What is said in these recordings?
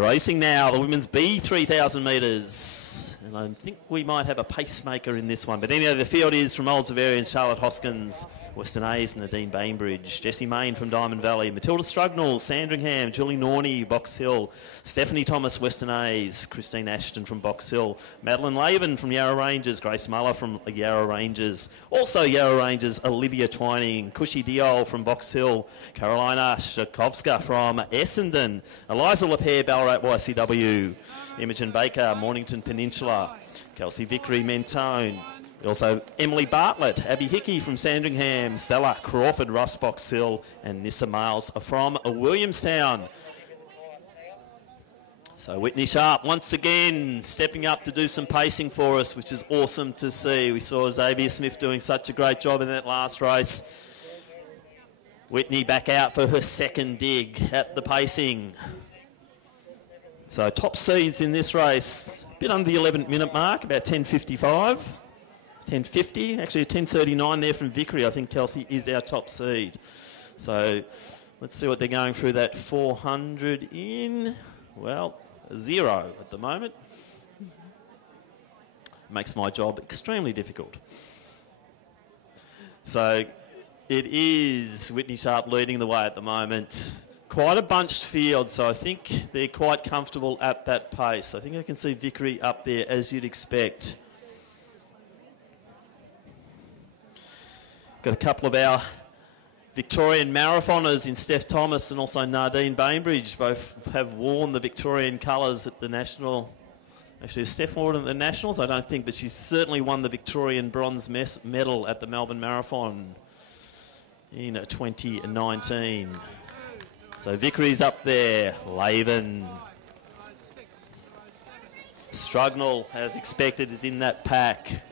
Racing now, the women's B 3,000 metres. And I think we might have a pacemaker in this one. But anyway, the field is from Old Zavarian, Charlotte Hoskins, Western A's, Nadine Bainbridge, Jessie Main from Diamond Valley, Matilda Strugnall, Sandringham, Julie Norney, Box Hill, Stephanie Thomas, Western A's, Christine Ashton from Box Hill, Madeline Laven from Yarra Rangers, Grace Muller from Yarra Rangers, also Yarra Rangers, Olivia Twining, Cushy Diol from Box Hill, Carolina Shakovska from Essendon, Eliza Lapierre, Ballarat YCW, Imogen Baker, Mornington Peninsula, Kelsey Vickery, Mentone. Also Emily Bartlett, Abby Hickey from Sandringham, Stella Crawford, Russ Box Hill, and Nissa Miles from Williamstown. So Whitney Sharp once again stepping up to do some pacing for us, which is awesome to see. We saw Xavier Smith doing such a great job in that last race. Whitney back out for her second dig at the pacing. So top seeds in this race, a bit under the 11-minute mark, about 10:55. 10:50, actually 10:39 there from Vickery. I think Kelsey is our top seed. So let's see what they're going through that 400 in. Well, 0 at the moment. Makes my job extremely difficult. So it is Whitney Sharp leading the way at the moment. Quite a bunched field, so I think they're quite comfortable at that pace. I think I can see Vickery up there as you'd expect. Got a couple of our Victorian marathoners in Steph Thomas and also Nadine Bainbridge. Both have worn the Victorian colours at the National. Actually, has Steph worn at the Nationals? I don't think, but she's certainly won the Victorian bronze medal at the Melbourne Marathon in 2019. So Vickery's up there. Laven. Strugnall, as expected, is in that pack.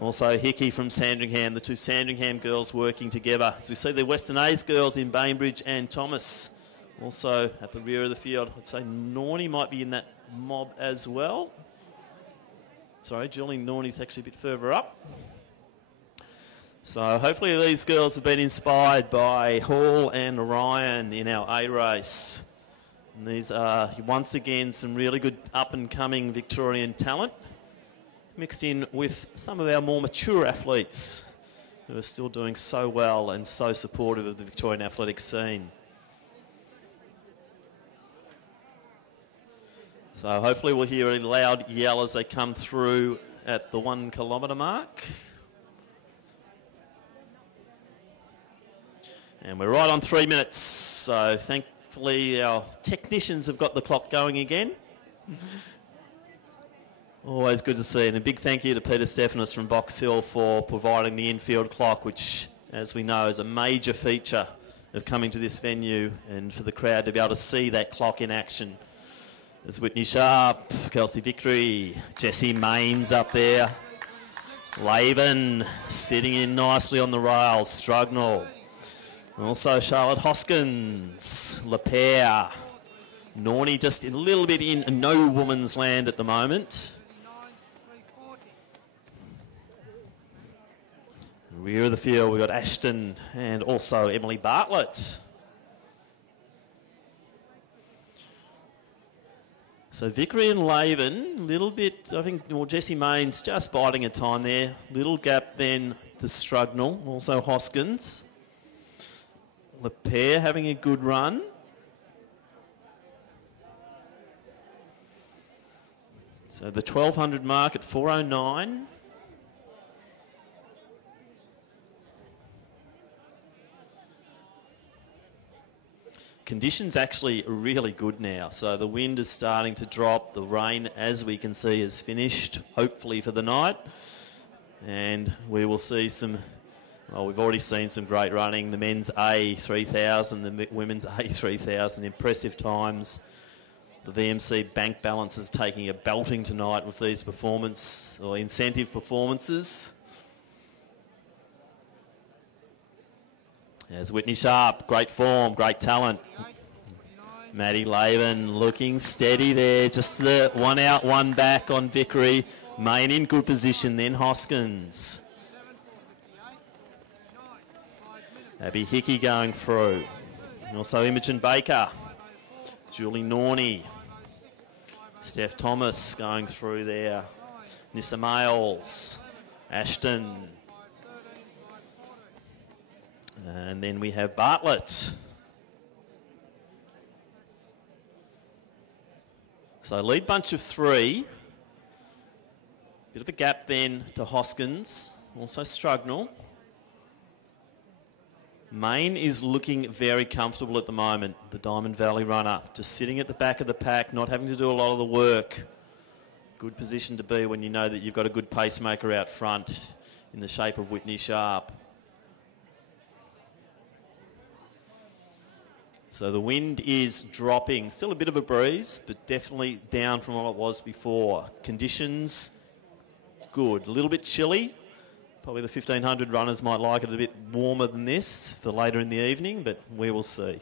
Also Hickey from Sandringham, the two Sandringham girls working together. As we see the Western A's girls in Bainbridge and Thomas. Also at the rear of the field, I'd say Norney might be in that mob as well. Sorry, Julie Norney's actually a bit further up. So hopefully these girls have been inspired by Hall and Ryan in our A race. And these are once again some really good up-and-coming Victorian talent, mixed in with some of our more mature athletes who are still doing so well and so supportive of the Victorian athletic scene. So hopefully we'll hear a loud yell as they come through at the 1 kilometre mark. And we're right on 3 minutes, so thankfully our technicians have got the clock going again. Always good to see, and a big thank you to Peter Stephanus from Box Hill for providing the infield clock, which, as we know, is a major feature of coming to this venue, and for the crowd to be able to see that clock in action. There's Whitney Sharp, Kelsey Vickery, Jessie Mains up there, Laven sitting in nicely on the rails, Strugnall, also Charlotte Hoskins, Lapierre, Norney just a little bit in no woman's land at the moment. Rear of the field, we've got Ashton and also Emily Bartlett. So Vickery and Laven, a little bit, I think, well, Jessie Mains just biding a time there. Little gap then to Strugnall, also Hoskins. Lapierre having a good run. So the 1200 mark at 4:09. Conditions actually are really good now. So the wind is starting to drop. The rain, as we can see, is finished, hopefully for the night. And we will see some, well, we've already seen some great running. The men's A3000, the women's A3000, impressive times. The VMC bank balance is taking a belting tonight with these performance or incentive performances. There's Whitney Sharp, great form, great talent. Maddie Laven looking steady there, just the 1 out, 1 back on Vickery. Main in good position, then Hoskins. Abby Hickey going through. And also Imogen Baker, Julie Norney. Steph Thomas going through there. Nissa Males, Ashton. And then we have Bartlett. So lead bunch of 3. Bit of a gap then to Hoskins. Also Strugnall. Main is looking very comfortable at the moment, the Diamond Valley runner. Just sitting at the back of the pack, not having to do a lot of the work. Good position to be when you know that you've got a good pacemaker out front in the shape of Whitney Sharp. So the wind is dropping. Still a bit of a breeze, but definitely down from what it was before. Conditions, good. A little bit chilly. Probably the 1500 runners might like it a bit warmer than this for later in the evening, but we will see.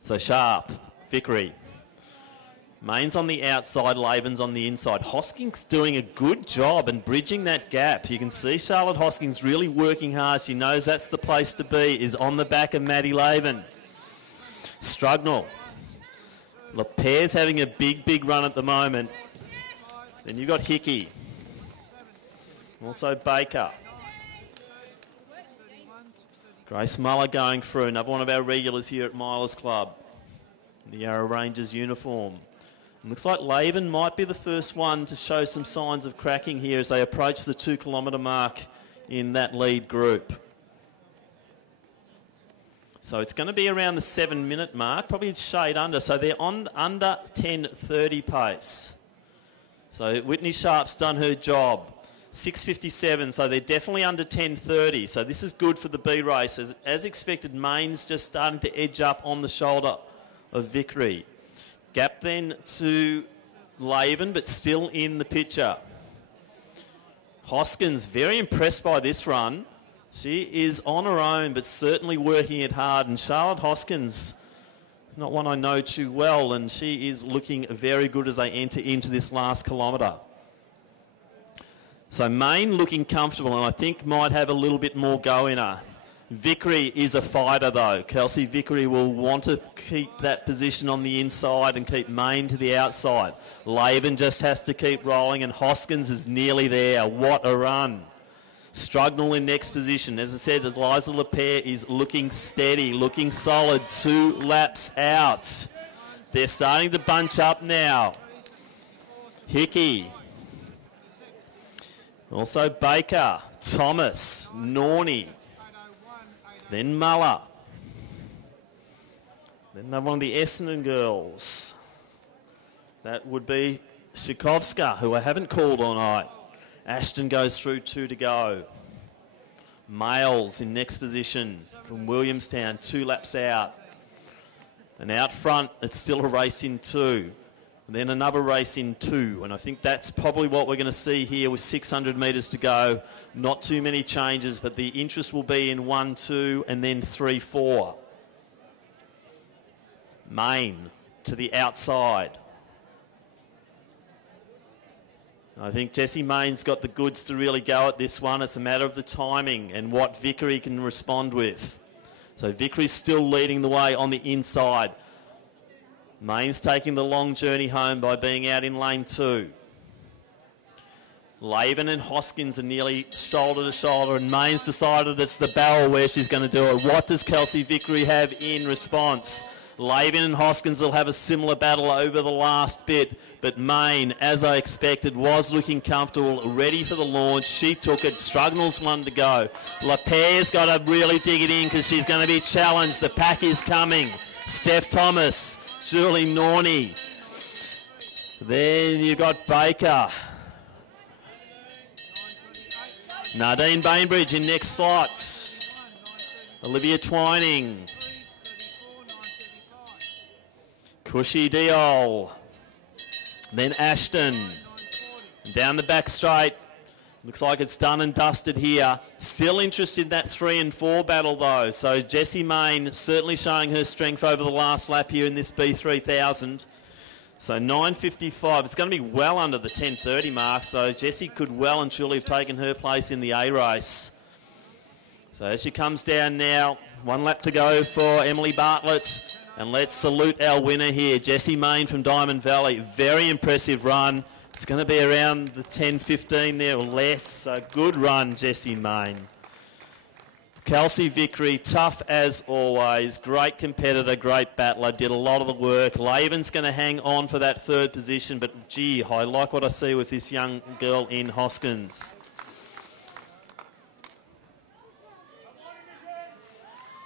So Sharp, Vickery. Main's on the outside, Laven's on the inside. Hoskins doing a good job and bridging that gap. You can see Charlotte Hoskins really working hard. She knows that's the place to be, is on the back of Maddie Laven. Strugnall. LePaire's having a big run at the moment. Then you've got Hickey. Also Baker. Grace Muller going through, another one of our regulars here at Milers Club. The Yarra Rangers uniform. Looks like Laven might be the first one to show some signs of cracking here as they approach the 2 kilometre mark in that lead group. So it's going to be around the 7-minute mark, probably a shade under. So they're on under 10:30 pace. So Whitney Sharp's done her job. 6:57, so they're definitely under 10:30. So this is good for the B race. As expected, Main's just starting to edge up on the shoulder of Vickery. Gap then to Laven, but still in the picture. Hoskins, very impressed by this run. She is on her own, but certainly working it hard. And Charlotte Hoskins, not one I know too well, and she is looking very good as they enter into this last kilometre. So Main looking comfortable, and I think might have a little bit more go in her. Vickery is a fighter though. Kelsey Vickery will want to keep that position on the inside and keep Main to the outside. Laven just has to keep rolling, and Hoskins is nearly there. What a run. Strugnall in next position. As I said, Eliza LePaire is looking steady, looking solid. 2 laps out. They're starting to bunch up now. Hickey. Also Baker, Thomas, Norney, then Muller. Then another one of the Essendon girls. That would be Shikovska, who I haven't called all night. Ashton goes through 2 to go. Males in next position from Williamstown, 2 laps out. And out front, it's still a race in 2. And then another race in 2, and I think that's probably what we're going to see here with 600 metres to go. Not too many changes, but the interest will be in 1, 2, and then 3, 4. Main to the outside. I think Jessie Main's got the goods to really go at this one. It's a matter of the timing and what Vickery can respond with. So Vickery's still leading the way on the inside. Main's taking the long journey home by being out in lane 2. Laven and Hoskins are nearly shoulder to shoulder, and Main's decided it's the barrel where she's going to do it. What does Kelsey Vickery have in response? Laven and Hoskins will have a similar battle over the last bit, but Main, as I expected, was looking comfortable, ready for the launch. She took it. Strugnall's one to go. LePaire's got to really dig it in because she's going to be challenged. The pack is coming. Steph Thomas, Julie Norney. Then you've got Baker. Nadine Bainbridge in next slot. Olivia Twining. Cushy Diol. Then Ashton. Down the back straight. Looks like it's done and dusted here. Still interested in that 3 and 4 battle though. So Jessie Main certainly showing her strength over the last lap here in this B3000. So 9:55. It's going to be well under the 10:30 mark. So Jessie could well and truly have taken her place in the A race. So as she comes down now, 1 lap to go for Emily Bartlett. And let's salute our winner here, Jessie Main from Diamond Valley. Very impressive run. It's going to be around the 10-15 there or less. So good run, Jessie Main. Kelsey Vickery, tough as always. Great competitor, great battler. Did a lot of the work. Laven's going to hang on for that third position. But, gee, I like what I see with this young girl in Hoskins.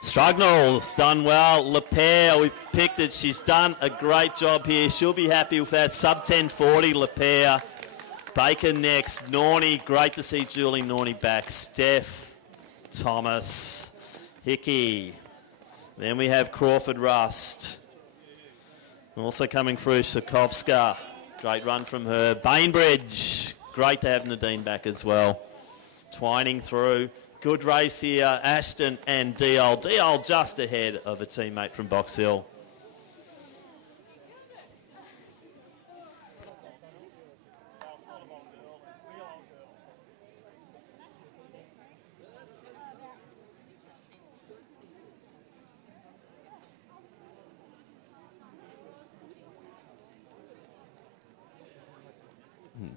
Strugnall's done well. Lepere, we picked it. She's done a great job here. She'll be happy with that. Sub 10:40, Lepere. Baker next. Nornie, great to see Julie Nornie back. Steph, Thomas, Hickey. Then we have Crawford Rust. Also coming through, Sokovska. Great run from her. Bainbridge. Great to have Nadine back as well. Twining through. Good race here, Ashton and Diol. Diol just ahead of a teammate from Box Hill.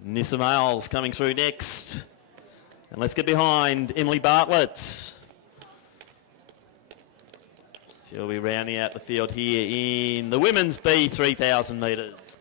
Nissa Miles coming through next. And let's get behind Emily Bartlett. She'll be rounding out the field here in the women's B 3,000 metres.